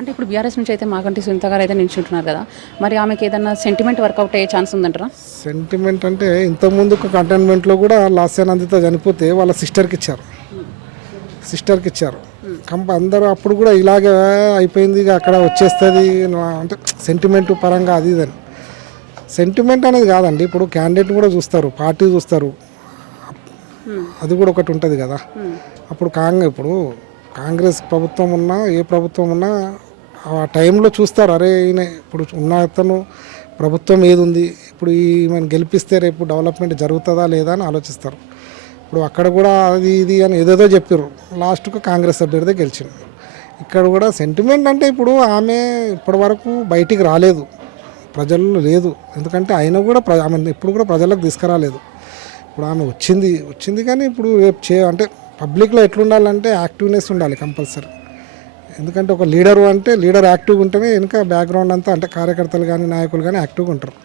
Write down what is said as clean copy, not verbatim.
అంటే ఇప్పుడు బీఆర్ఎస్ నుంచి అయితే మాగంటి సునీత గారు అయితే నిల్చుంటున్నారు కదా, మరి ఆమెకి ఏదన్నా సెంటిమెంట్ వర్కౌట్ అయ్యే ఛాన్స్ ఉందంటారా? సెంటిమెంట్ అంటే ఇంతకుముందు కంటైన్మెంట్లో కూడా లాస్యానందిత చనిపోతే వాళ్ళ సిస్టర్కి ఇచ్చారు అందరూ అప్పుడు కూడా ఇలాగే అయిపోయింది, ఇక అక్కడ వచ్చేస్తుంది అంటే సెంటిమెంట్ పరంగా అది ఇదని. సెంటిమెంట్ అనేది కాదండి, ఇప్పుడు క్యాండిడేట్ కూడా చూస్తారు, పార్టీ చూస్తారు, అది కూడా ఒకటి ఉంటుంది కదా. అప్పుడు ఇప్పుడు కాంగ్రెస్ ప్రభుత్వం ఉన్నా ఏ ప్రభుత్వం ఉన్నా ఆ టైంలో చూస్తారు, అరే ఈయన ఇప్పుడు ఉన్న అతను ప్రభుత్వం ఏది ఉంది, ఇప్పుడు ఈమెను గెలిపిస్తే రేపు డెవలప్మెంట్ జరుగుతుందా లేదా అని ఆలోచిస్తారు. ఇప్పుడు అక్కడ కూడా అది ఇది అని ఏదేదో చెప్పారు, లాస్ట్కు కాంగ్రెస్ అభ్యర్థి గెలిచింది. ఇక్కడ కూడా సెంటిమెంట్ అంటే ఇప్పుడు ఆమె ఇప్పటి వరకు బయటికి రాలేదు, ప్రజల్లో లేదు, ఎందుకంటే ఆయన కూడా ఆమె ఇప్పుడు కూడా ప్రజలకు తీసుకురాలేదు. ఇప్పుడు ఆమె వచ్చింది కానీ ఇప్పుడు రేపు అంటే పబ్లిక్లో ఎట్లుండాలంటే యాక్టివ్నెస్ ఉండాలి కంపల్సరీ. ఎందుకంటే ఒక లీడరు అంటే లీడర్ యాక్టివ్గా ఉంటేనే వెనుక బ్యాక్గ్రౌండ్ అంతా అంటే కార్యకర్తలు కానీ నాయకులు కానీ యాక్టివ్గా ఉంటారు.